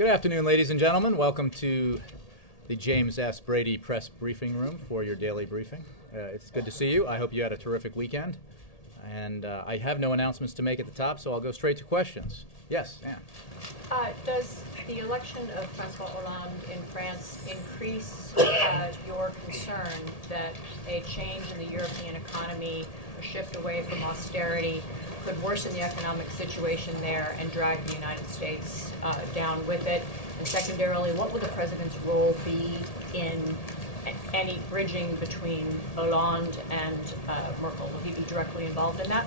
Good afternoon, ladies and gentlemen. Welcome to the James S. Brady Press Briefing Room for your daily briefing. It's good to see you. I hope you had a terrific weekend. And I have no announcements to make at the top, so I'll go straight to questions. Yes, Anne. Does the election of François Hollande in France increase your concern that a change in the European economy, a shift away from austerity, could worsen the economic situation there and drag the United States down with it? And secondarily, what will the president's role be in any bridging between Hollande and Merkel? Will he be directly involved in that?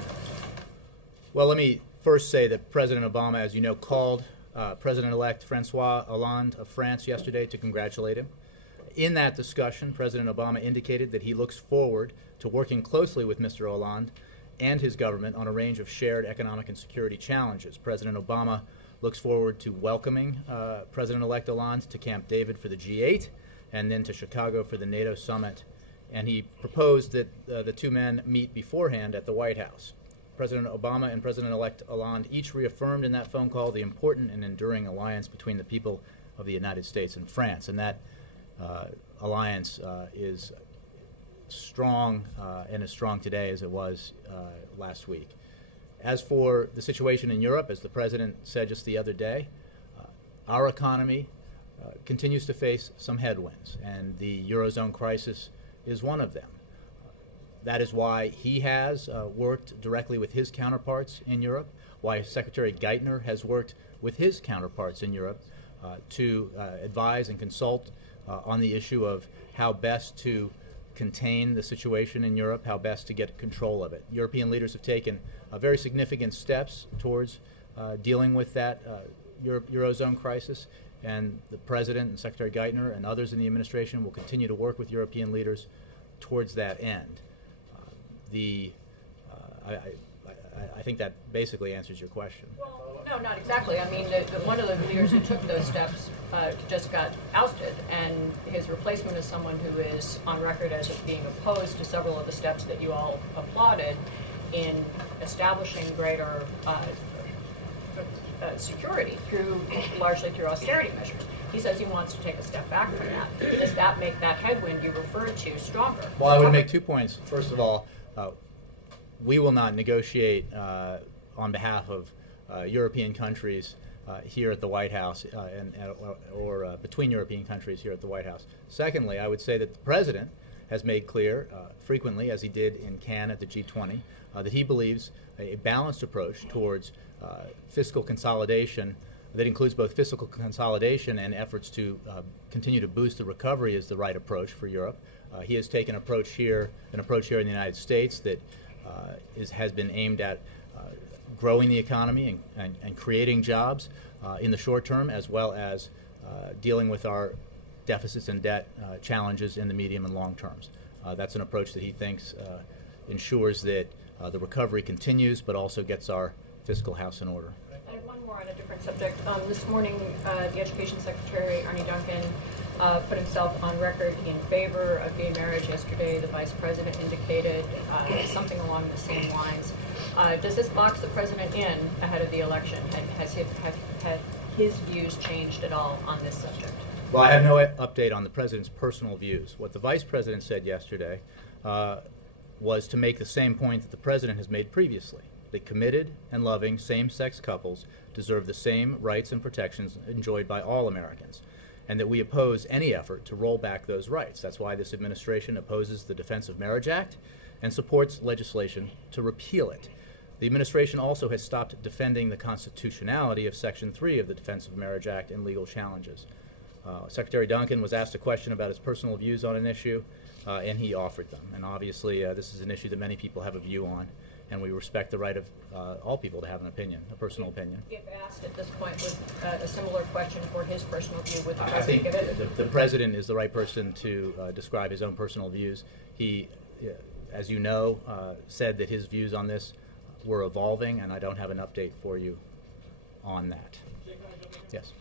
Well, let me first say that President Obama, as you know, called President-elect François Hollande of France yesterday to congratulate him. In that discussion, President Obama indicated that he looks forward to working closely with Mr. Hollande and his government on a range of shared economic and security challenges. President Obama looks forward to welcoming President-elect Hollande to Camp David for the G8 and then to Chicago for the NATO summit. And he proposed that the two men meet beforehand at the White House. President Obama and President-elect Hollande each reaffirmed in that phone call the important and enduring alliance between the people of the United States and France. And that alliance is strong and as strong today as it was last week. As for the situation in Europe, as the President said just the other day, our economy continues to face some headwinds, and the Eurozone crisis is one of them. That is why he has worked directly with his counterparts in Europe, why Secretary Geithner has worked with his counterparts in Europe to advise and consult on the issue of how best to contain the situation in Europe, how best to get control of it. European leaders have taken very significant steps towards dealing with that Eurozone crisis, and the President and Secretary Geithner and others in the administration will continue to work with European leaders towards that end. I think that basically answers your question. Well, no, not exactly. I mean, one of the leaders who took those steps just got ousted, and his replacement is someone who is on record as being opposed to several of the steps that you all applauded in establishing greater security largely through austerity measures. He says he wants to take a step back from that. Does that make that headwind you referred to stronger? Well, I would make 2 points. First of all, we will not negotiate on behalf of European countries here at the White House or between European countries here at the White House. Secondly, I would say that the President has made clear frequently, as he did in Cannes at the G20, that he believes a balanced approach towards fiscal consolidation that includes both fiscal consolidation and efforts to continue to boost the recovery is the right approach for Europe. He has taken an approach here in the United States that has been aimed at growing the economy and creating jobs in the short term, as well as dealing with our deficits and debt challenges in the medium and long terms. That's an approach that he thinks ensures that the recovery continues, but also gets our fiscal house in order. I have one more on a different subject. This morning, the Education Secretary, Arne Duncan, put himself on record in favor of gay marriage yesterday. The Vice President indicated something along the same lines. Does this box the President in ahead of the election? Has his views changed at all on this subject? Well, I have no update on the President's personal views. What the Vice President said yesterday was to make the same point that the President has made previously, that committed and loving same-sex couples deserve the same rights and protections enjoyed by all Americans, and that we oppose any effort to roll back those rights. That's why this administration opposes the Defense of Marriage Act and supports legislation to repeal it. The administration also has stopped defending the constitutionality of Section 3 of the Defense of Marriage Act in legal challenges. Secretary Duncan was asked a question about his personal views on an issue, and he offered them. And obviously, this is an issue that many people have a view on, and we respect the right of all people to have an opinion, a personal opinion. If asked at this point with a similar question for his personal view, would the I President think give it? the President is the right person to describe his own personal views. He, as you know, said that his views on this were evolving, and I don't have an update for you on that. Yes.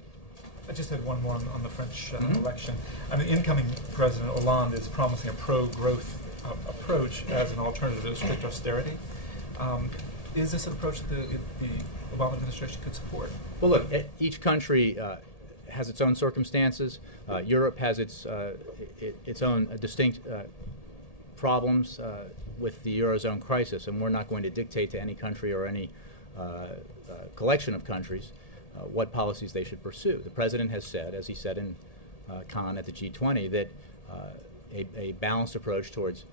I just had one more on the French election. I mean, incoming President Hollande is promising a pro-growth approach as an alternative to strict austerity. Is this an approach that the Obama administration could support? Well, look, each country has its own circumstances. Europe has its own distinct problems with the Eurozone crisis, and we're not going to dictate to any country or any collection of countries what policies they should pursue. The President has said, as he said in Cannes at the G20, that a balanced approach towards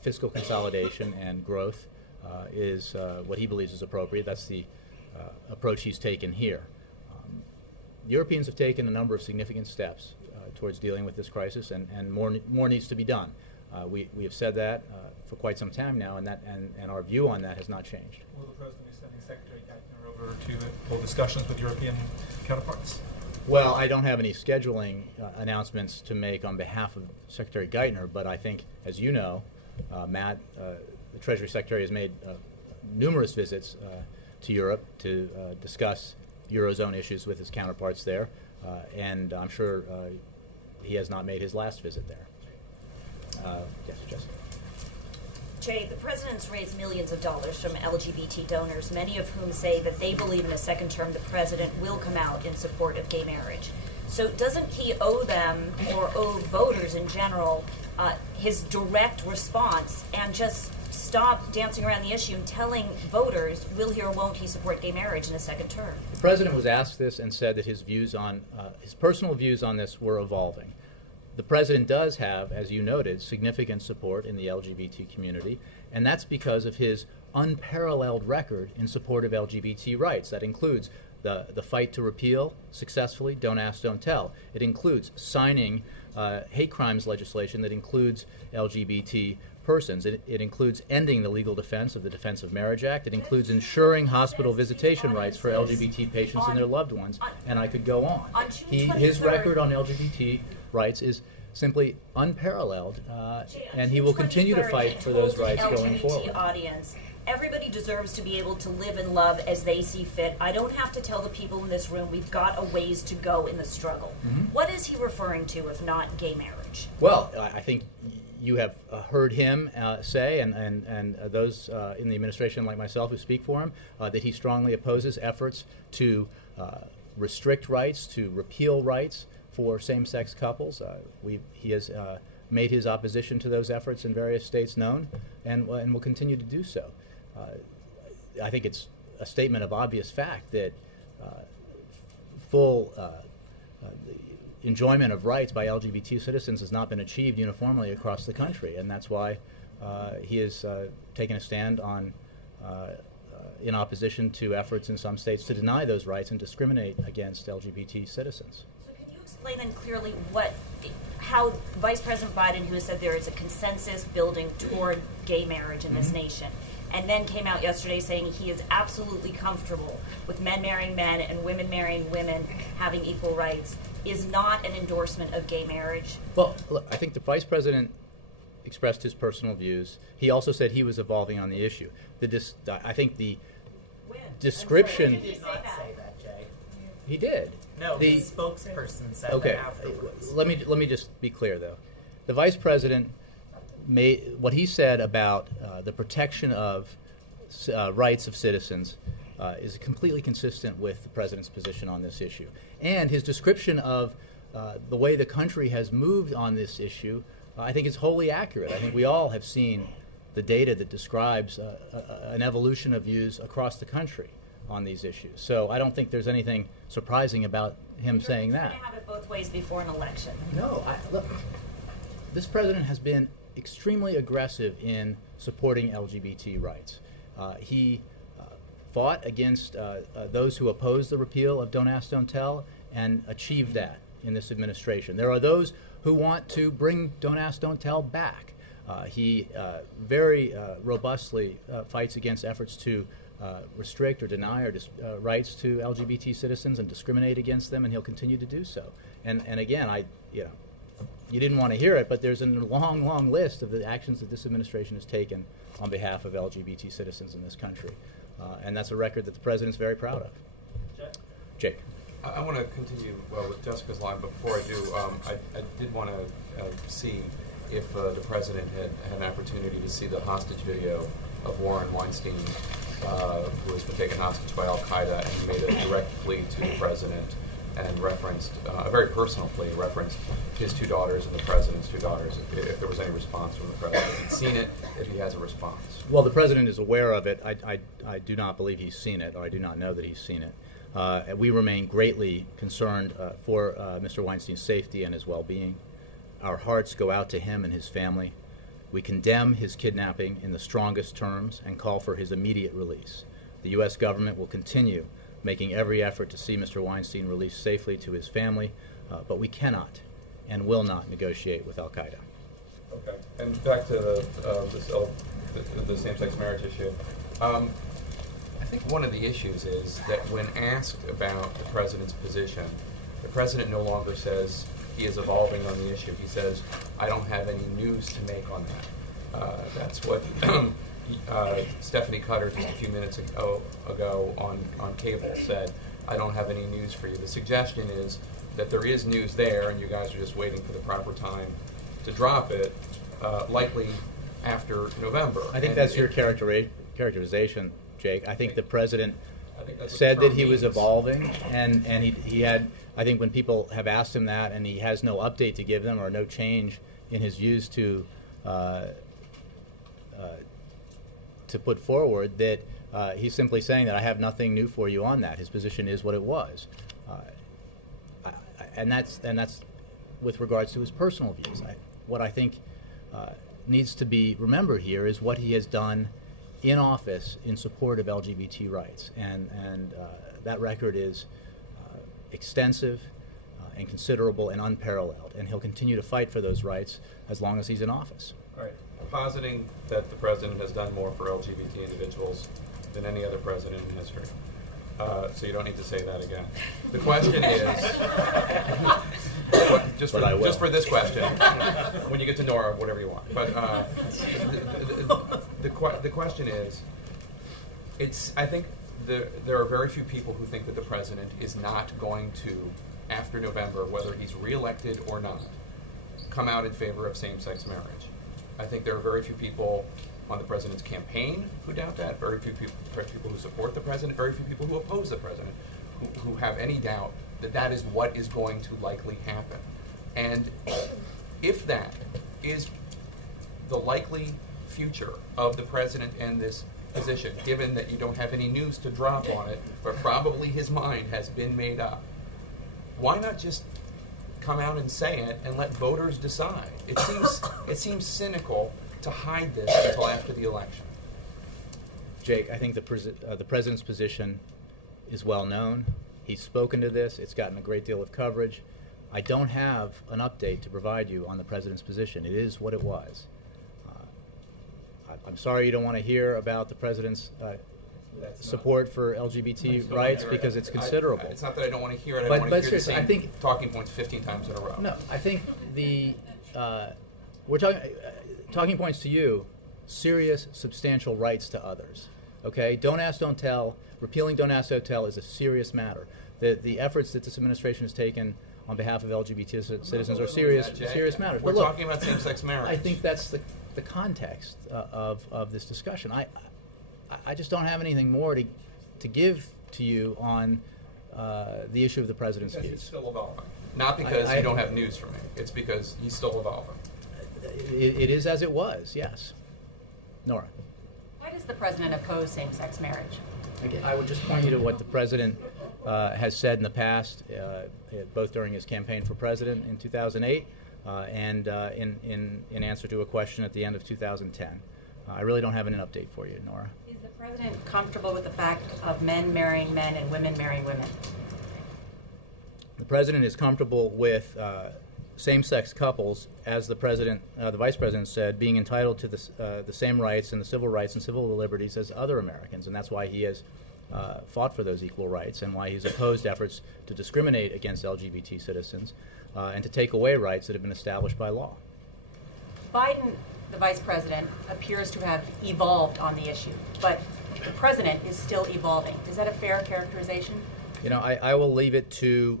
fiscal consolidation and growth is what he believes is appropriate. That's the approach he's taken here. Europeans have taken a number of significant steps towards dealing with this crisis, and more needs to be done. We have said that for quite some time now, and our view on that has not changed. Will the President be sending Secretary Geithner over to hold discussions with European counterparts? Well, I don't have any scheduling announcements to make on behalf of Secretary Geithner, but I think, as you know, Matt, the Treasury Secretary has made numerous visits to Europe to discuss Eurozone issues with his counterparts there, and I'm sure he has not made his last visit there. Yes, Jessica. Jay, the President's raised millions of dollars from LGBT donors, many of whom say that they believe in a second term the President will come out in support of gay marriage. So doesn't he owe them, or owe voters in general, his direct response and just stop dancing around the issue and telling voters, will he or won't he support gay marriage in a second term? The President was asked this and said that his views on, his personal views on this were evolving. The President does have, as you noted, significant support in the LGBT community, and that's because of his unparalleled record in support of LGBT rights. That includes the fight to repeal successfully Don't Ask, Don't Tell. It includes signing hate crimes legislation that includes LGBT persons. It includes ending the legal defense of the Defense of Marriage Act. It includes ensuring hospital visitation rights for LGBT patients and their loved ones, and I could go on. His record on LGBT rights is simply unparalleled, and he will continue to fight for those rights going forward. Audience, everybody deserves to be able to live and love as they see fit. I don't have to tell the people in this room we've got a ways to go in the struggle. What is he referring to if not gay marriage? Well, I think you have heard him say, and those in the administration like myself who speak for him, that he strongly opposes efforts to restrict rights, to repeal rights for same-sex couples. He has made his opposition to those efforts in various states known, and will continue to do so. I think it's a statement of obvious fact that full enjoyment of rights by LGBT citizens has not been achieved uniformly across the country, and that's why he has taken a stand on in opposition to efforts in some states to deny those rights and discriminate against LGBT citizens. So can you explain then clearly how Vice President Biden, who has said there is a consensus building toward gay marriage in this nation, and then came out yesterday saying he is absolutely comfortable with men marrying men and women marrying women having equal rights, is not an endorsement of gay marriage? Well, look, I think the Vice President expressed his personal views. He also said he was evolving on the issue. I think the description... He did not say that, Jay. He did. No, the spokesperson said okay, that afterwards. Let me just be clear, though. The Vice President made what he said about the protection of rights of citizens is completely consistent with the President's position on this issue. And his description of the way the country has moved on this issue, I think is wholly accurate. I think we all have seen the data that describes an evolution of views across the country on these issues. So I don't think there's anything surprising about him saying that. You're going to have it both ways before an election. No, look, this President has been extremely aggressive in supporting LGBT rights. He fought against those who opposed the repeal of Don't Ask, Don't Tell, and achieved that in this administration. There are those who want to bring Don't Ask, Don't Tell back. He very robustly fights against efforts to restrict or deny or rights to LGBT citizens and discriminate against them, and he'll continue to do so. And again, you didn't want to hear it, but there's a long, long list of the actions that this administration has taken on behalf of LGBT citizens in this country. And that's a record that the President's very proud of. Jake. I want to continue with Jessica's line, but before I do, I did want to see if the President had an opportunity to see the hostage video of Warren Weinstein, who has been taken hostage by al-Qaeda, and made a direct plea to the President and referenced, a very personal plea, referenced his two daughters and the president's two daughters, if there was any response from the president. If he's seen it, if he has a response. Well, the president is aware of it. I do not believe he's seen it, or I do not know that he's seen it. We remain greatly concerned for Mr. Weinstein's safety and his well-being. Our hearts go out to him and his family. We condemn his kidnapping in the strongest terms and call for his immediate release. The U.S. government will continue making every effort to see Mr. Weinstein released safely to his family, but we cannot and will not negotiate with al-Qaeda. Okay. And back to the same-sex marriage issue. I think one of the issues is that when asked about the president's position, the president no longer says he is evolving on the issue. He says, I don't have any news to make on that. That's what Stephanie Cutter just a few minutes ago on cable said, I don't have any news for you. The suggestion is that there is news there and you guys are just waiting for the proper time to drop it, likely after November. I think that's your characterization, Jake. I think the president said that he was evolving, and he had, I think when people have asked him that and he has no update to give them or no change in his views to put forward, that he's simply saying that I have nothing new for you on that. His position is what it was. And that's with regards to his personal views. What I think needs to be remembered here is what he has done in office in support of LGBT rights, and that record is extensive and considerable and unparalleled, and he'll continue to fight for those rights as long as he's in office. All right. Positing that the president has done more for LGBT individuals than any other president in history. So you don't need to say that again. The question is, just for this question, when you get to Nora, whatever you want. But the question is, I think there are very few people who think that the president is not going to, after November, whether he's reelected or not, come out in favor of same-sex marriage. I think there are very few people on the president's campaign who doubt that, very few people who support the president, very few people who oppose the president who have any doubt that that is what is going to likely happen. And if that is the likely future of the president and this position, given that you don't have any news to drop on it, but probably his mind has been made up, why not just come out and say it and let voters decide? It seems cynical to hide this until after the election. Jake, I think the president's position is well known. He's spoken to this. It's gotten a great deal of coverage. I don't have an update to provide you on the president's position. It is what it was. I'm sorry you don't want to hear about the president's support for LGBT rights because it's considerable. It's not that I don't want to hear it. I don't want to hear the same talking points 15 times in a row. No, I think we're talking points to you, serious, substantial rights to others. Okay? Don't ask, don't tell. Repealing don't ask, don't tell is a serious matter. The efforts that this administration has taken on behalf of LGBT citizens are serious matters. We're but look, talking about same-sex marriage. I think that's the context of this discussion. I just don't have anything more to give to you on the issue of the president's views. Because he's still evolving. Not because you don't have news for me. It's because he's still evolving. It is as it was, yes. Nora. Why does the president oppose same-sex marriage? Again, I would just point you to what the president has said in the past, both during his campaign for president in 2008 and in answer to a question at the end of 2010. I really don't have an update for you, Nora. Is the president comfortable with the fact of men marrying men and women marrying women? The president is comfortable with same-sex couples, as the vice president said, being entitled to the same rights and the civil rights and civil liberties as other Americans, and that's why he has fought for those equal rights and why he's opposed efforts to discriminate against LGBT citizens and to take away rights that have been established by law. Biden, the vice president, appears to have evolved on the issue, but the president is still evolving. Is that a fair characterization? You know, I will leave it to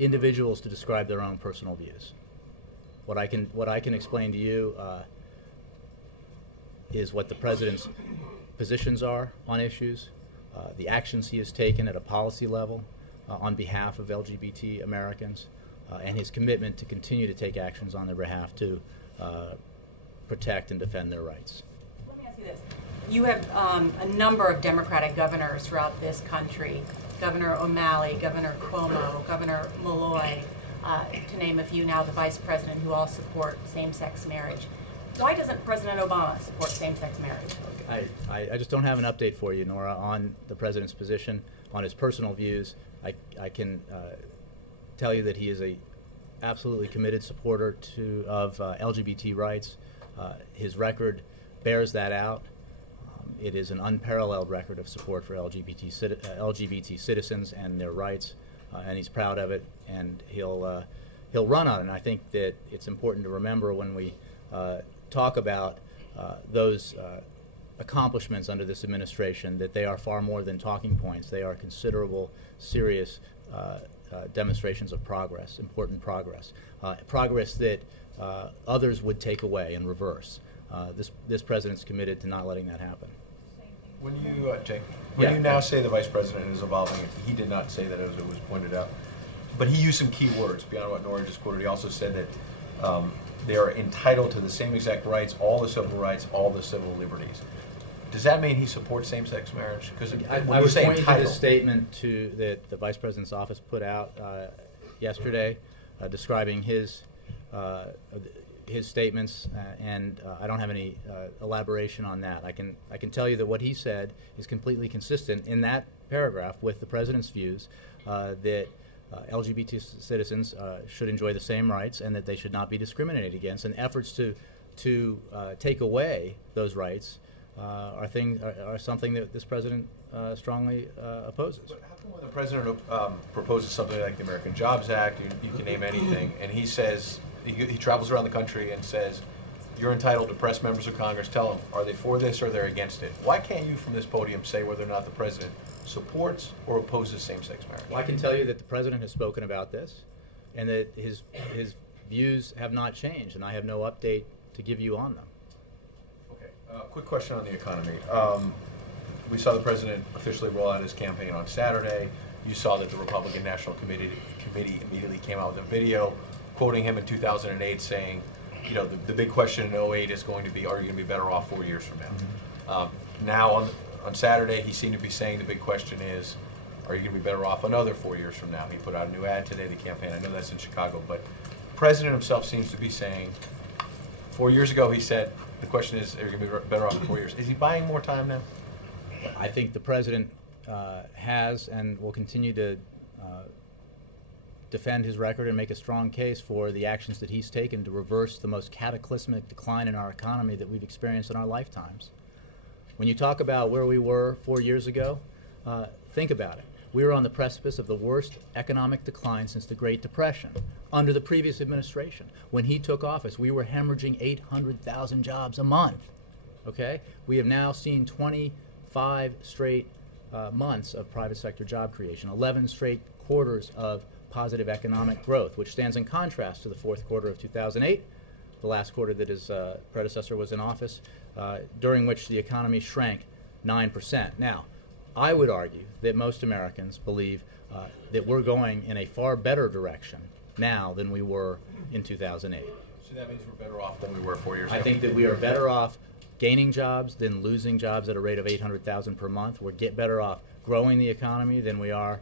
individuals to describe their own personal views. What I can explain to you is what the president's positions are on issues, the actions he has taken at a policy level, on behalf of LGBT Americans, and his commitment to continue to take actions on their behalf to protect and defend their rights. Let me ask you this. You have a number of Democratic governors throughout this country, Governor O'Malley, Governor Cuomo, Governor Malloy, to name a few, now the Vice President, who all support same-sex marriage. Why doesn't President Obama support same-sex marriage? I just don't have an update for you, Nora, on the President's position, on his personal views. I can tell you that he is a absolutely committed supporter of LGBT rights. His record bears that out. It is an unparalleled record of support for LGBT citizens and their rights, and he's proud of it, and he'll run on it. And I think that it's important to remember when we talk about those accomplishments under this administration that they are far more than talking points. They are considerable, serious demonstrations of progress, important progress, progress that others would take away and reverse. This president's committed to not letting that happen. When you, Jay, when you now say the vice president is evolving, he did not say that, as it was pointed out, but he used some key words beyond what Nora just quoted. He also said that they are entitled to the same exact rights, all the civil liberties. Does that mean he supports same-sex marriage? Because I was pointing to this statement that the vice president's office put out yesterday, describing his statements, and I don't have any elaboration on that. I can tell you that what he said is completely consistent in that paragraph with the president's views that LGBT citizens should enjoy the same rights and that they should not be discriminated against. And efforts to take away those rights are something that this president strongly opposes. But how come when the president proposes something like the American Jobs Act, you can name anything, and he says, he travels around the country and says, you're entitled to press members of Congress, tell them, are they for this or they're against it? Why can't you from this podium say whether or not the president supports or opposes same-sex marriage? Well, I can tell you that the president has spoken about this and that his views have not changed, and I have no update to give you on them. Okay, quick question on the economy. We saw the president officially roll out his campaign on Saturday. You saw that the Republican National Committee immediately came out with a video quoting him in 2008 saying, you know, the big question in 08 is going to be, are you going to be better off 4 years from now? Now on Saturday, he seemed to be saying the big question is, are you going to be better off another 4 years from now? He put out a new ad today, the campaign. I know that's in Chicago, but the president himself seems to be saying, 4 years ago he said, the question is, are you going to be better off in 4 years? Is he buying more time now? I think the president has and will continue to defend his record and make a strong case for the actions that he's taken to reverse the most cataclysmic decline in our economy that we've experienced in our lifetimes. When you talk about where we were 4 years ago, think about it. We were on the precipice of the worst economic decline since the Great Depression under the previous administration. When he took office, we were hemorrhaging 800,000 jobs a month. Okay? We have now seen 25 straight months of private sector job creation, 11 straight quarters of positive economic growth, which stands in contrast to the fourth quarter of 2008, the last quarter that his predecessor was in office, during which the economy shrank 9%. Now, I would argue that most Americans believe that we're going in a far better direction now than we were in 2008. So that means we're better off than we were 4 years ago? I think that we are better off gaining jobs than losing jobs at a rate of 800,000 per month. We're better off growing the economy than we are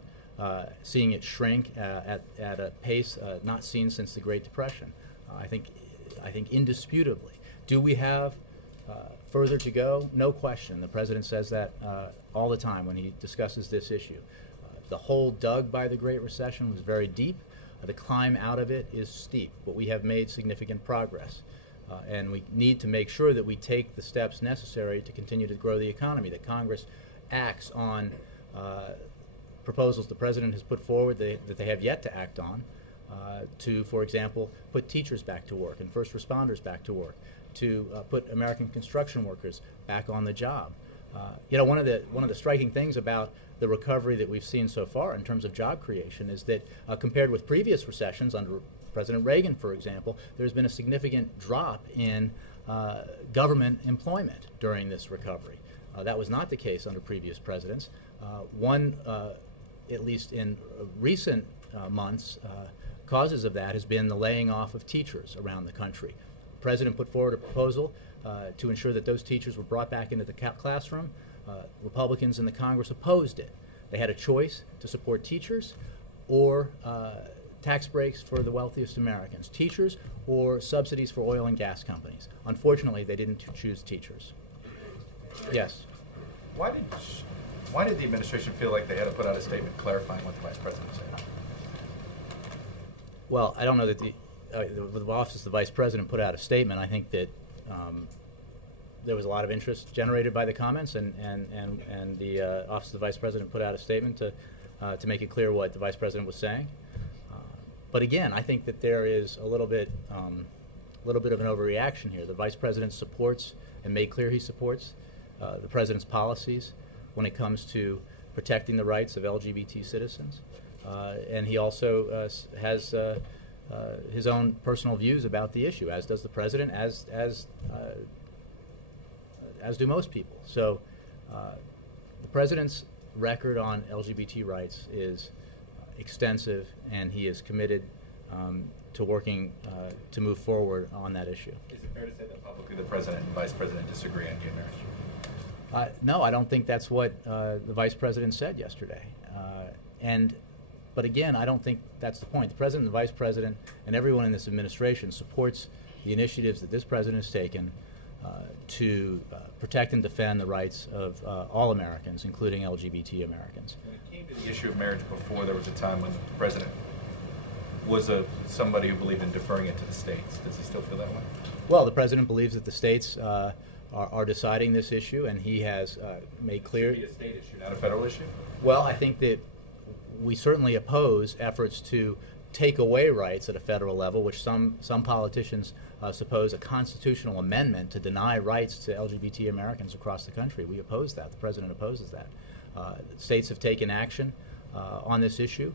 seeing it shrink at a pace not seen since the Great Depression. I think indisputably. Do we have further to go? No question. The president says that all the time when he discusses this issue. The hole dug by the Great Recession was very deep. The climb out of it is steep, but we have made significant progress. And we need to make sure that we take the steps necessary to continue to grow the economy, that Congress acts on proposals the president has put forward that they have yet to act on, to, for example, put teachers back to work and first responders back to work, to put American construction workers back on the job. You know, one of the striking things about the recovery that we've seen so far in terms of job creation is that compared with previous recessions under President Reagan, for example, there's been a significant drop in government employment during this recovery. That was not the case under previous presidents. One at least in recent months, causes of that has been the laying off of teachers around the country. The President put forward a proposal to ensure that those teachers were brought back into the classroom. Republicans in the Congress opposed it. They had a choice to support teachers or tax breaks for the wealthiest Americans, teachers or subsidies for oil and gas companies. Unfortunately, they didn't choose teachers. Yes. Why did the administration feel like they had to put out a statement clarifying what the Vice President said? Well, I don't know that the office of the Vice President put out a statement. I think that there was a lot of interest generated by the comments, and the office of the Vice President put out a statement to make it clear what the Vice President was saying. But again, I think that there is a little bit of an overreaction here. The Vice President supports and made clear he supports the President's policies when it comes to protecting the rights of LGBT citizens, and he also has his own personal views about the issue, as does the President, as do most people. So the President's record on LGBT rights is extensive, and he is committed to working to move forward on that issue. Is it fair to say that publicly the President and Vice President disagree on gay marriage? No, I don't think that's what the Vice President said yesterday. But again, I don't think that's the point. The President, the Vice President, and everyone in this administration supports the initiatives that this President has taken to protect and defend the rights of all Americans, including LGBT Americans. When it came to the issue of marriage before, there was a time when the President was somebody who believed in deferring it to the states. Does he still feel that way? Well, the President believes that the states are deciding this issue, and he has made clear. It should be a state issue, not a federal issue? Well, I think that we certainly oppose efforts to take away rights at a federal level, which some politicians suppose a constitutional amendment to deny rights to LGBT Americans across the country. We oppose that. The President opposes that. States have taken action on this issue,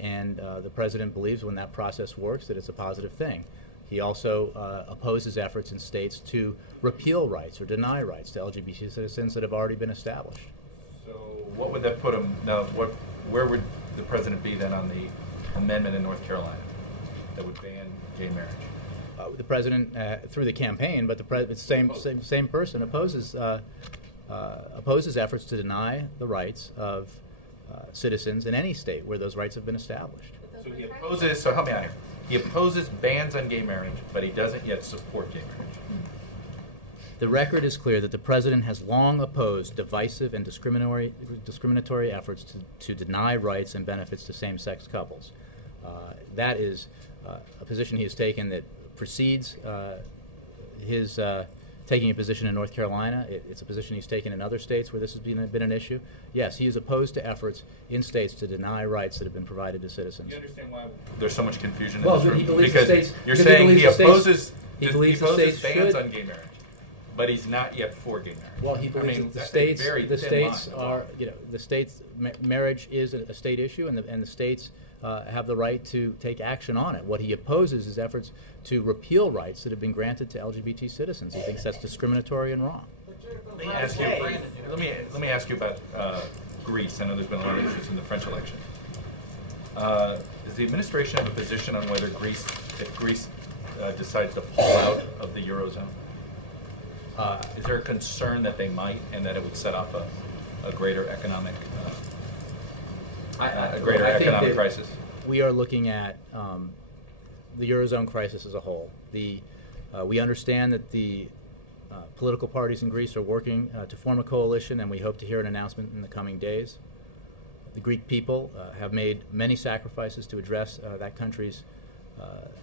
and the President believes when that process works that it's a positive thing. He also opposes efforts in states to repeal rights or deny rights to LGBT citizens that have already been established. So what would that put him now? Where would the President be then on the amendment in North Carolina that would ban gay marriage? The President, through the campaign, but the same person opposes efforts to deny the rights of citizens in any state where those rights have been established. So he opposes. So help me out here. He opposes bans on gay marriage, but he doesn't yet support gay marriage. The record is clear that the President has long opposed divisive and discriminatory efforts to deny rights and benefits to same-sex couples. That is a position he has taken that precedes his taking a position in North Carolina. It's a position he's taken in other states where this has been an issue. Yes, he is opposed to efforts in states to deny rights that have been provided to citizens. Do you understand why there's so much confusion well, in this room? He believes because the states, you're saying he opposes bans should, on gay marriage, but he's not yet for gay marriage. Well, he believes that the states are, the states marriage is a state issue, and the states have the right to take action on it. What he opposes is efforts to repeal rights that have been granted to LGBT citizens. He thinks that's discriminatory and wrong. Let me ask you about Greece. I know there's been a lot of issues in the French election. Does the administration have a position on whether if Greece decides to pull out of the Eurozone? Is there a concern that they might, and that it would set off a greater economic crisis? We are looking at the Eurozone crisis as a whole. We understand that the political parties in Greece are working to form a coalition, and we hope to hear an announcement in the coming days. The Greek people have made many sacrifices to address that country's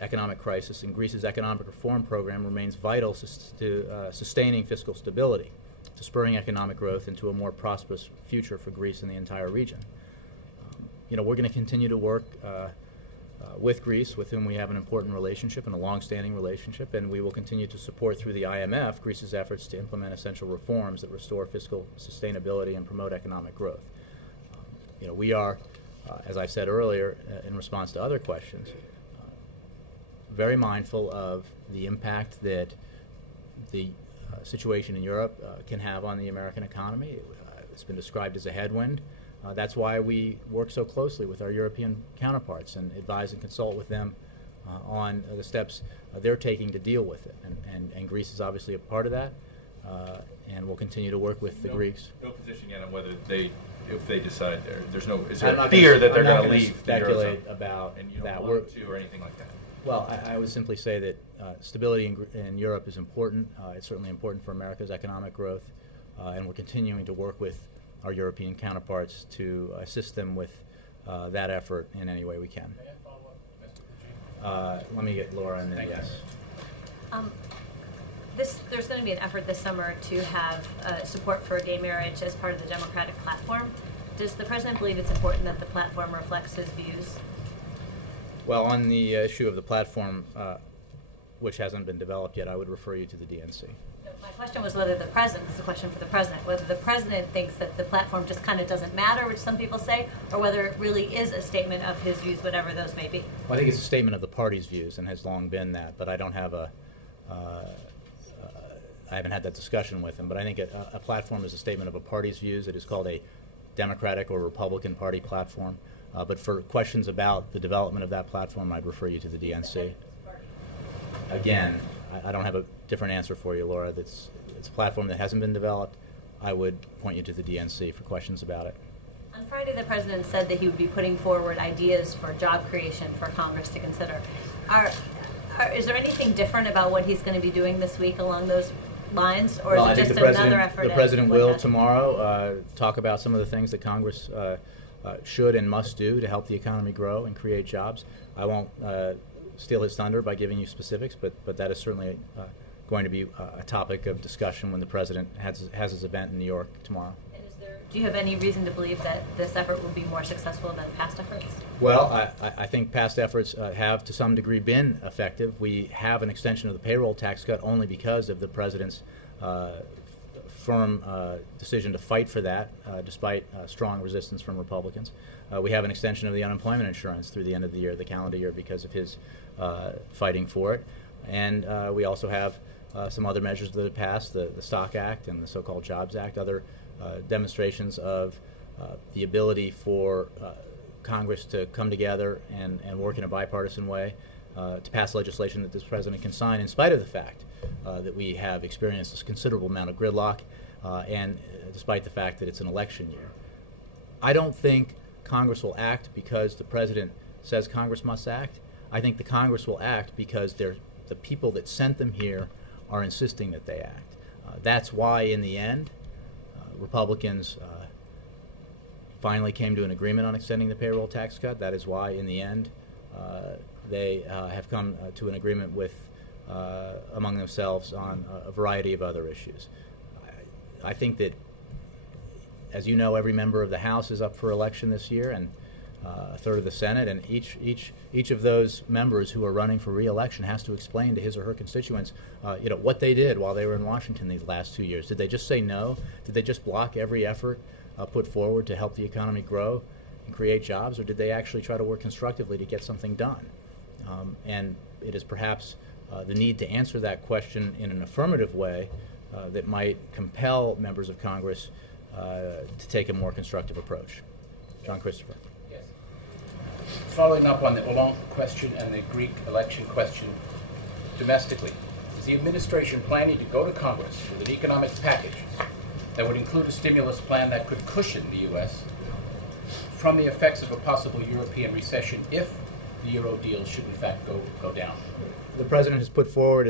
economic crisis, and Greece's economic reform program remains vital to sustaining fiscal stability, to spurring economic growth, and to a more prosperous future for Greece and the entire region. We're going to continue to work with Greece, with whom we have an important relationship and a long-standing relationship, and we will continue to support through the IMF Greece's efforts to implement essential reforms that restore fiscal sustainability and promote economic growth. We are, as I said earlier in response to other questions, very mindful of the impact that the situation in Europe can have on the American economy. It's been described as a headwind That's why we work so closely with our European counterparts and advise and consult with them on the steps they're taking to deal with it. And Greece is obviously a part of that, and we'll continue to work with the Greeks. No position yet on whether if they decide there's no, is I'm there not a fear gonna- that they're I'm not going to gonna leave the speculate Eurozone? about And you that. don't We're- want to or anything like that? Well, I would simply say that stability in Europe is important. It's certainly important for America's economic growth, and we're continuing to work with our European counterparts to assist them with that effort in any way we can. May I follow up, Mr. Puccini? Let me get Laura and then Thank you. yes. There's going to be an effort this summer to have support for gay marriage as part of the Democratic platform. Does the president believe it's important that the platform reflects his views? Well, on the issue of the platform, which hasn't been developed yet, I would refer you to the DNC. My question was whether the president, this is a question for the president, whether the president thinks that the platform just kind of doesn't matter, which some people say, or whether it really is a statement of his views, whatever those may be. Well, I think it's a statement of the party's views and has long been that, but I don't have I haven't had that discussion with him, but I think a platform is a statement of a party's views. It is called a Democratic or Republican Party platform. But for questions about the development of that platform, I'd refer you to the DNC. Again, I don't have a different answer for you, Laura. It's a platform that hasn't been developed. I would point you to the DNC for questions about it. On Friday, the president said that he would be putting forward ideas for job creation for Congress to consider. Is there anything different about what he's going to be doing this week along those lines, or Well, is I it think just another effort? the president will tomorrow talk about some of the things that Congress should and must do to help the economy grow and create jobs. I won't steal his thunder by giving you specifics, but that is certainly going to be a topic of discussion when the president has his event in New York tomorrow. And do you have any reason to believe that this effort will be more successful than past efforts? Well, I think past efforts have to some degree been effective. We have an extension of the payroll tax cut only because of the president's firm decision to fight for that, despite strong resistance from Republicans. We have an extension of the unemployment insurance through the end of the year, the calendar year, because of his fighting for it. And we also have some other measures that have passed, the Stock Act and the so-called Jobs Act, other demonstrations of the ability for Congress to come together and work in a bipartisan way to pass legislation that this president can sign, in spite of the fact that we have experienced this considerable amount of gridlock and despite the fact that it's an election year. I don't think Congress will act because the president says Congress must act. I think the Congress will act because the people that sent them here are insisting that they act. That's why, in the end, Republicans finally came to an agreement on extending the payroll tax cut. That is why, in the end, they have come to an agreement with among themselves on a variety of other issues. I think that, as you know, every member of the House is up for election this year, and a third of the Senate, and each of those members who are running for re-election has to explain to his or her constituents, what they did while they were in Washington these last 2 years. Did they just say no? Did they just block every effort put forward to help the economy grow and create jobs, or did they actually try to work constructively to get something done? And it is perhaps the need to answer that question in an affirmative way that might compel members of Congress to take a more constructive approach. John Christopher. Yes. Following up on the Hollande question and the Greek election question domestically, is the administration planning to go to Congress with an economic package that would include a stimulus plan that could cushion the U.S. from the effects of a possible European recession if the Euro deal should in fact go down? The president has put forward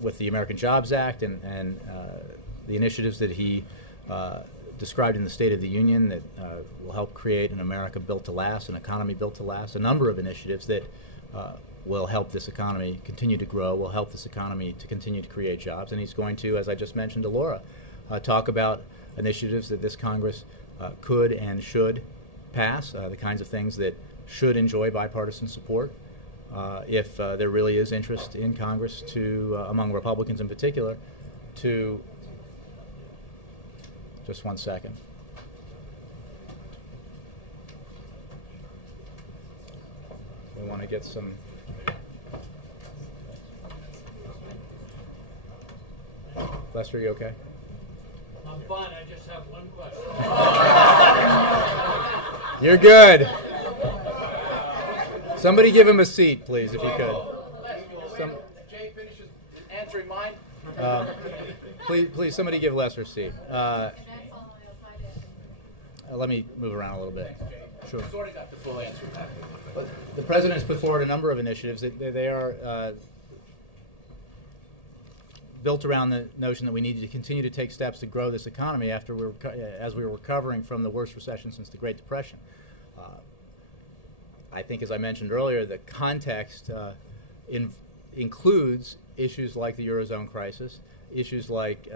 with the American Jobs Act and the initiatives that he described in the State of the Union that will help create an America built to last, an economy built to last, a number of initiatives that will help this economy continue to grow, will help this economy to continue to create jobs. And he's going to, as I just mentioned to Laura, talk about initiatives that this Congress could and should pass, the kinds of things that should enjoy bipartisan support if there really is interest in Congress to, among Republicans in particular, to... Just 1 second. We want to get some... Lester, are you okay? I'm fine. I just have one question. You're good. Somebody give him a seat, please, if you could. Jay finishes answering mine. Please, somebody give Lester a seat. Let me move around a little bit. Sure. Sort of got the full answer back. The president has put forward a number of initiatives. They are built around the notion that we need to continue to take steps to grow this economy as we were recovering from the worst recession since the Great Depression. I think, as I mentioned earlier, the context includes issues like the Eurozone crisis, issues like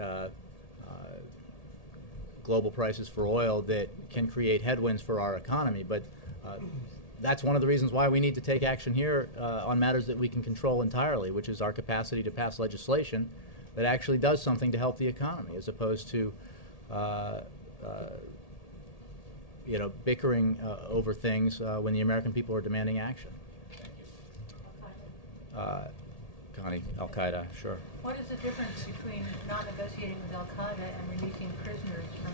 global prices for oil that can create headwinds for our economy. But that's one of the reasons why we need to take action here on matters that we can control entirely, which is our capacity to pass legislation that actually does something to help the economy, as opposed to bickering over things when the American people are demanding action. Connie, Al-Qaeda, sure. What is the difference between not negotiating with Al-Qaeda and releasing prisoners from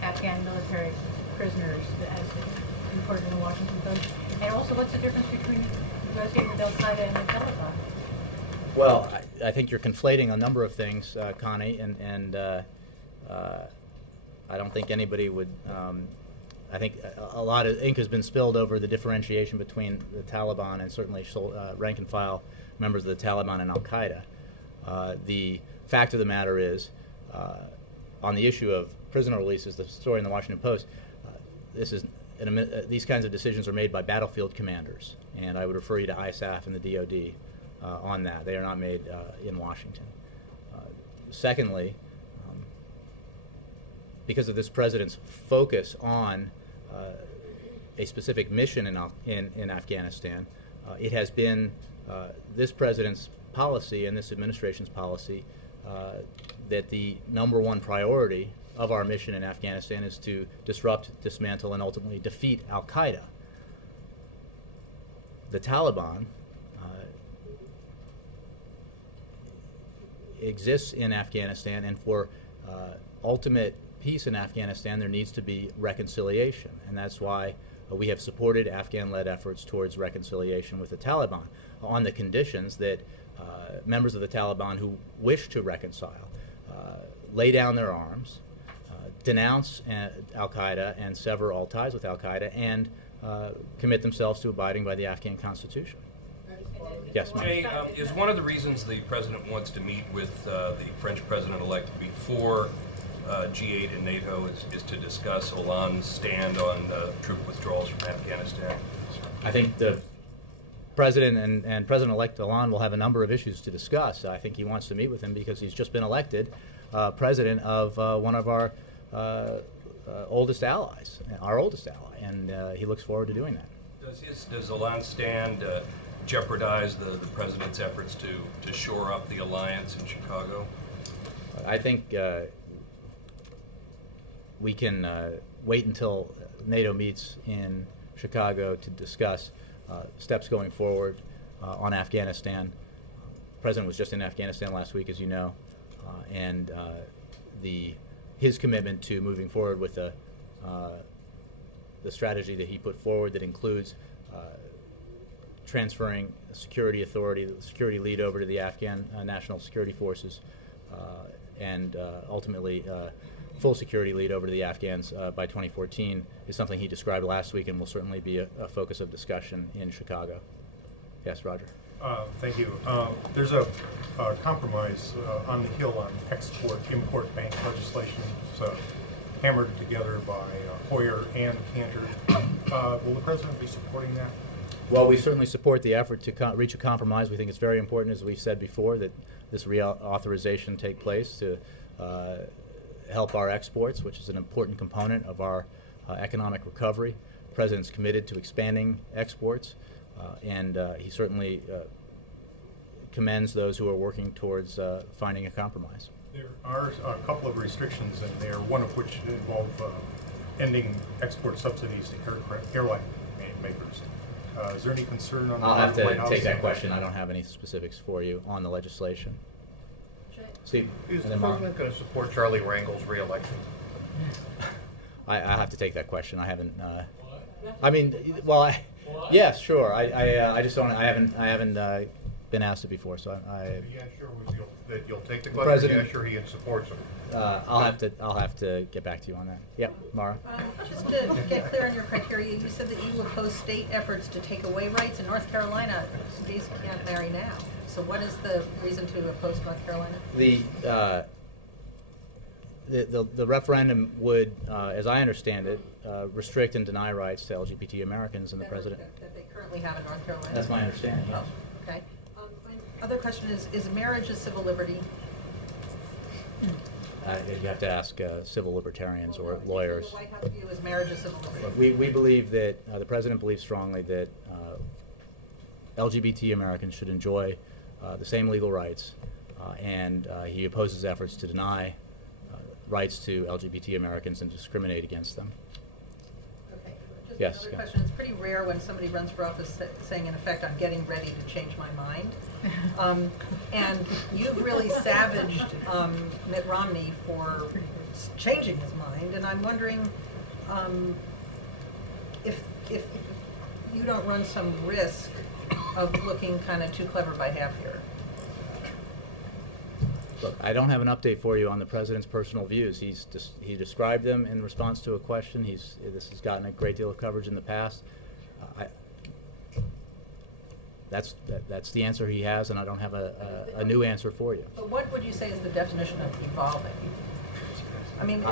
Afghan military prisoners, as reported in the Washington Post? And also, what's the difference between negotiating with Al-Qaeda and the Taliban? Well, I think you're conflating a number of things, Connie, and I don't think anybody would. I think a lot of ink has been spilled over the differentiation between the Taliban and certainly rank and file members of the Taliban and Al-Qaeda. The fact of the matter is, on the issue of prisoner releases, the story in the Washington Post, these kinds of decisions are made by battlefield commanders, and I would refer you to ISAF and the DoD on that. They are not made in Washington. Secondly, because of this president's focus on a specific mission in Afghanistan, it has been this president's policy and this administration's policy that the number one priority of our mission in Afghanistan is to disrupt, dismantle, and ultimately defeat Al-Qaeda. The Taliban exists in Afghanistan, and for ultimate peace in Afghanistan, there needs to be reconciliation, and that's why we have supported Afghan-led efforts towards reconciliation with the Taliban on the conditions that members of the Taliban who wish to reconcile lay down their arms, denounce Al-Qaeda and sever all ties with Al-Qaeda, and commit themselves to abiding by the Afghan constitution. Yes, Mike. Jay, is one of the reasons the president wants to meet with the French president-elect before G8 and NATO is to discuss Hollande's stand on troop withdrawals from Afghanistan? I think the president and President-elect Hollande will have a number of issues to discuss. I think he wants to meet with him because he's just been elected president of one of our oldest allies, our oldest ally, and he looks forward to doing that. Does Hollande's stand jeopardize the president's efforts to shore up the alliance in Chicago? I think we can wait until NATO meets in Chicago to discuss steps going forward on Afghanistan. The president was just in Afghanistan last week, as you know, and his commitment to moving forward with the strategy that he put forward that includes transferring security authority, the security lead over to the Afghan National Security Forces, and ultimately full security lead over to the Afghans by 2014 is something he described last week and will certainly be a focus of discussion in Chicago. Yes, Roger. Thank you. There's a compromise on the Hill on export-import bank legislation. It's hammered together by Hoyer and Cantor. Will the president be supporting that? Well, we certainly support the effort to reach a compromise. We think it's very important, as we've said before, that this reauthorization take place to help our exports, which is an important component of our economic recovery. The president's committed to expanding exports, and he certainly commends those who are working towards finding a compromise. There are a couple of restrictions in there, one of which involve ending export subsidies to airline makers. Is there any concern on I'll have the to White House? take that question. I don't have any specifics for you on the legislation. Steve? Is and the then Mara. president going to support Charlie Rangel's reelection? I have to take that question. I haven't. I mean, well, yes, sure. I just don't. I haven't been asked it before, so I. Yeah, sure. That you'll take the question. President, Yeah, sure. He supports him. I'll have to get back to you on that. Yep, Mara. Just to get clear on your criteria, you said that you oppose state efforts to take away rights. In North Carolina, gays can't marry now. So what is the reason to oppose North Carolina? The referendum would, as I understand it, restrict and deny rights to LGBT Americans, and the president. That they currently have in North Carolina. That's my understanding. Yes. Oh, okay. My other question is marriage a civil liberty? You have to ask civil libertarians or lawyers. The White House view is marriage a civil liberty? We believe that the president believes strongly that LGBT Americans should enjoy the same legal rights, and he opposes efforts to deny rights to LGBT Americans and discriminate against them. Okay. Just Yes. another question. It's pretty rare when somebody runs for office saying, in effect, I'm getting ready to change my mind. And you've really savaged Mitt Romney for changing his mind, and I'm wondering if you don't run some risk of looking kind of too clever by half here. Look, I don't have an update for you on the president's personal views. He described them in response to a question. This has gotten a great deal of coverage in the past. That's the answer he has, and I don't have a new answer for you. But what would you say is the definition of evolving? I mean,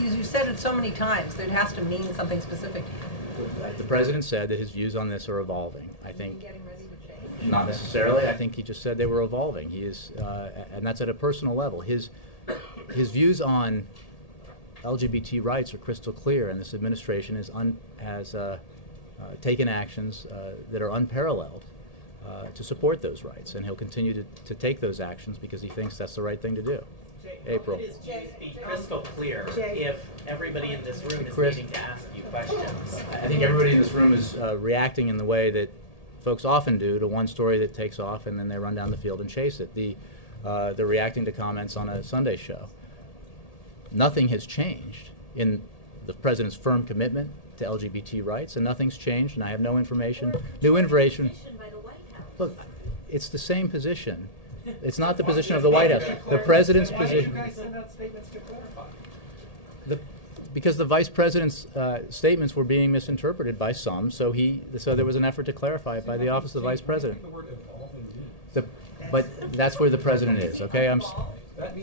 you said it so many times, that it has to mean something specific to you. The president said that his views on this are evolving. I think Getting ready to change? not necessarily. I think he just said they were evolving. He is, and that's at a personal level. His views on LGBT rights are crystal clear, and this administration has taken actions that are unparalleled to support those rights, and he'll continue to take those actions because he thinks that's the right thing to do. April. It is just be crystal clear if everybody in this room is Chris. needing to ask you questions. I think everybody in this room is reacting in the way that folks often do to one story that takes off, and then they run down the field and chase it. They're reacting to comments on a Sunday show. Nothing has changed in the president's firm commitment to LGBT rights, and nothing's changed, and I have no information, new information. Look, it's the same position. It's not the position of the White House. The president's position. Because the vice president's statements were being misinterpreted by some, so there was an effort to clarify it by the office of the vice president. But that's where the president is. Okay,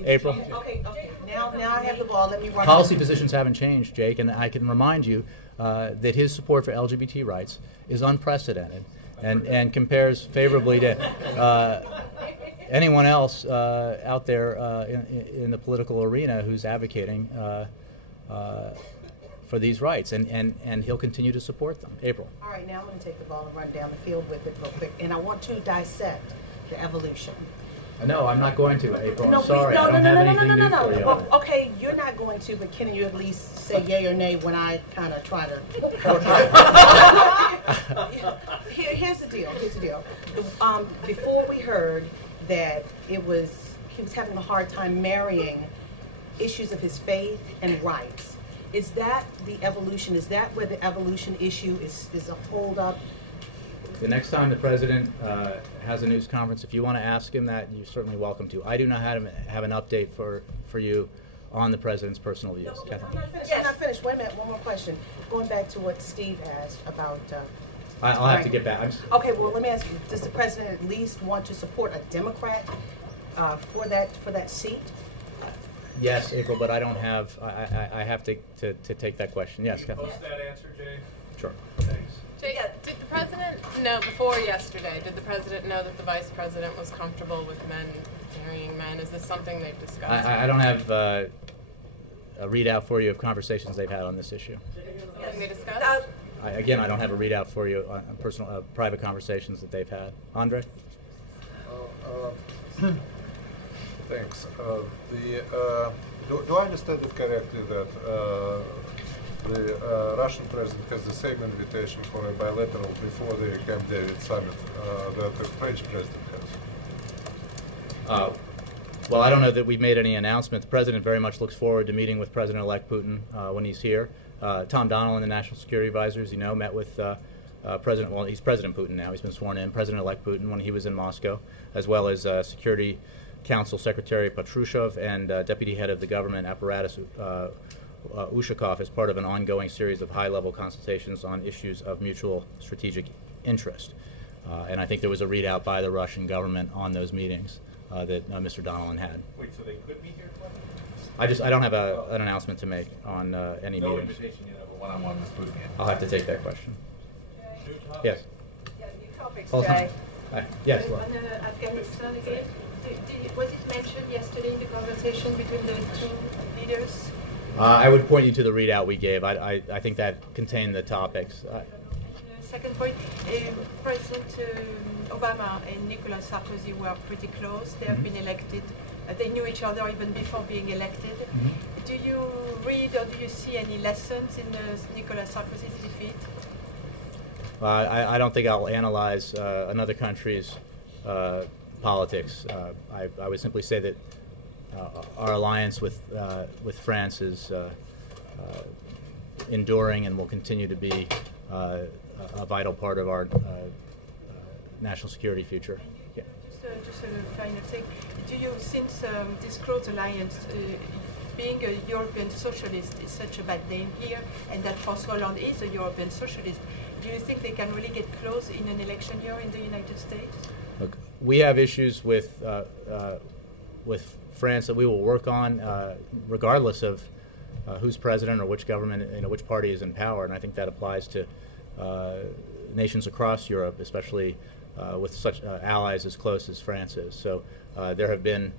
April. Okay. Now I have the ball. Let me run. Policy positions haven't changed, Jake, and I can remind you that his support for LGBT rights is unprecedented and compares favorably to anyone else out there in the political arena who's advocating for these rights, and he'll continue to support them. April. All right, now I'm going to take the ball and run down the field with it real quick, and I want to dissect the evolution. No, I'm not going to, April. No, I'm sorry. I don't have anything new for you. Well, okay, you're not going to, but can you at least say yay or nay when I kind of try to? Here's the deal. Before we heard that he was having a hard time marrying issues of his faith and rights. Is that the evolution? Is that where the evolution issue is a hold up? The next time the president has a news conference, if you want to ask him that, you're certainly welcome to. I do not have an update for you on the president's personal views. No, I'm not finished. Wait a minute. One more question. Going back to what Steve asked about. I'll have to get back. Okay. Well, let me ask you: does the president at least want to support a Democrat for that seat? Yes, April, but I don't have. I have to take that question. Yes, Kathleen. Post that answer, Jay. Sure. Thanks. Jay, did the president know before yesterday? Did the president know that the vice president was comfortable with men marrying men? Is this something they've discussed? I don't have a readout for you of conversations they've had on this issue. Something they discussed? Again, I don't have a readout for you on personal, private conversations that they've had. Andre? Thanks. Do I understand it correctly that the Russian president has the same invitation for a bilateral before the Camp David summit that the French president has? Well, I don't know that we've made any announcement. The President very much looks forward to meeting with President-elect Putin when he's here. Tom Donilon, the National Security Advisor, as you know, met with he's President Putin now. He's been sworn in, President-elect Putin, when he was in Moscow, as well as Security Council Secretary Patrushev and Deputy Head of the Government Apparatus Ushakov as part of an ongoing series of high-level consultations on issues of mutual strategic interest. And I think there was a readout by the Russian government on those meetings that Mr. Donilon had. Wait, so they could be here for it? I don't have an announcement to make on any no meetings. invitation yet of a one-on-one with Putin. I'll have to take that question. Yes. Yeah, new topics, Hold on. Jay. Yes, On Laura. Afghanistan again, was it mentioned yesterday in the conversation between the two leaders? I would point you to the readout we gave. I think that contained the topics. Second point, President Obama and Nicolas Sarkozy were pretty close. They have been elected. They knew each other even before being elected. Do you read or do you see any lessons in Nicolas Sarkozy's defeat? I don't think I'll analyze another country's politics. I would simply say that our alliance with France is enduring and will continue to be a vital part of our national security future. Yeah. Just a final thing. Do you, since this close alliance, being a European socialist is such a bad name here, and that François Hollande is a European socialist, do you think they can really get close in an election year in the United States? Look, we have issues with France that we will work on, regardless of who's president or which government, which party is in power, and I think that applies to nations across Europe, especially with such allies as close as France is. So there have been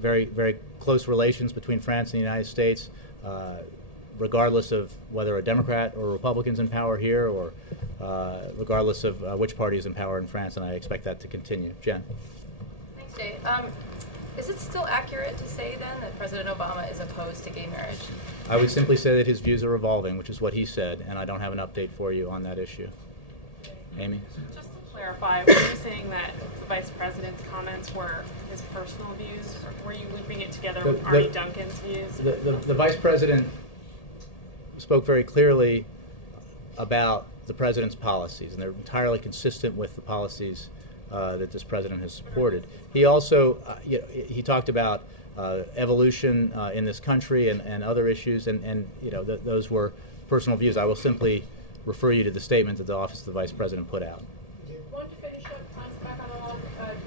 very, very close relations between France and the United States, regardless of whether a Democrat or Republican's in power here, or regardless of which party is in power in France, and I expect that to continue. Jen. Thanks, Jay. Is it still accurate to say then that President Obama is opposed to gay marriage? I would simply say that his views are evolving, which is what he said, and I don't have an update for you on that issue. Amy? Just to clarify, were you saying that the Vice President's comments were his personal views, or were you looping it together with Arnie Duncan's views? The Vice President spoke very clearly about the President's policies, and they're entirely consistent with the policies that this President has supported. He also, he talked about evolution in this country and other issues, and those were personal views. I will simply refer you to the statement that the Office of the Vice President put out. Want to finish up back on the law?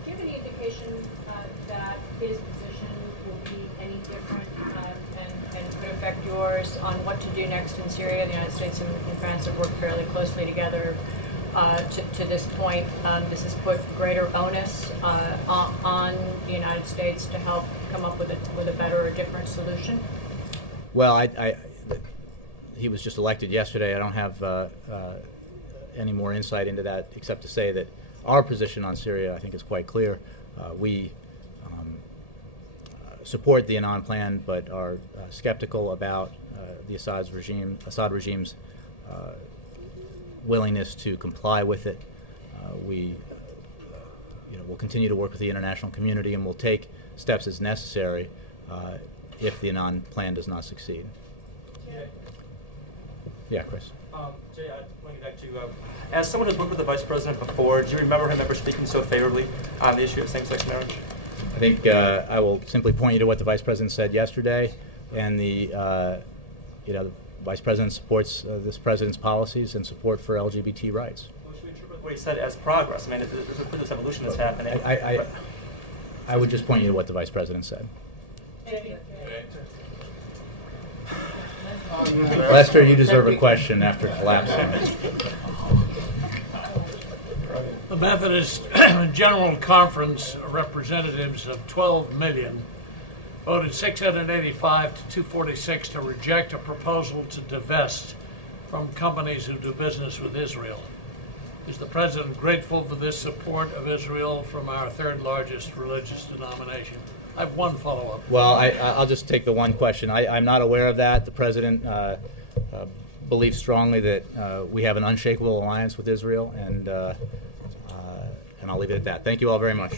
Do you have any indication that his position will be any different and could affect yours on what to do next in Syria? The United States and France have worked fairly closely together to this point. This has put greater onus on the United States to help come up with a better or different solution. Well, he was just elected yesterday. I don't have any more insight into that, except to say that our position on Syria, I think, is quite clear. We support the Annan plan, but are skeptical about the Assad regime's willingness to comply with it. We will continue to work with the international community, and will take steps as necessary if the Annan plan does not succeed. Yeah, Chris. Jay, I want to get back to you. As someone who's worked with the Vice President before, do you remember him ever speaking so favorably on the issue of same-sex marriage? I think I will simply point you to what the Vice President said yesterday, and the Vice President supports this President's policies and support for LGBT rights. Well, should we interpret what he said as progress? I mean, there's this evolution that's happening. I would just point you to what the Vice President said. Lester, you deserve a question after collapsing. The Methodist General Conference representatives of 12 million voted 685 to 246 to reject a proposal to divest from companies who do business with Israel. Is the President grateful for this support of Israel from our third largest religious denomination? I have one follow-up. Well, I'll just take the one question. I'm not aware of that. The President believes strongly that we have an unshakable alliance with Israel, and And I'll leave it at that. Thank you all very much.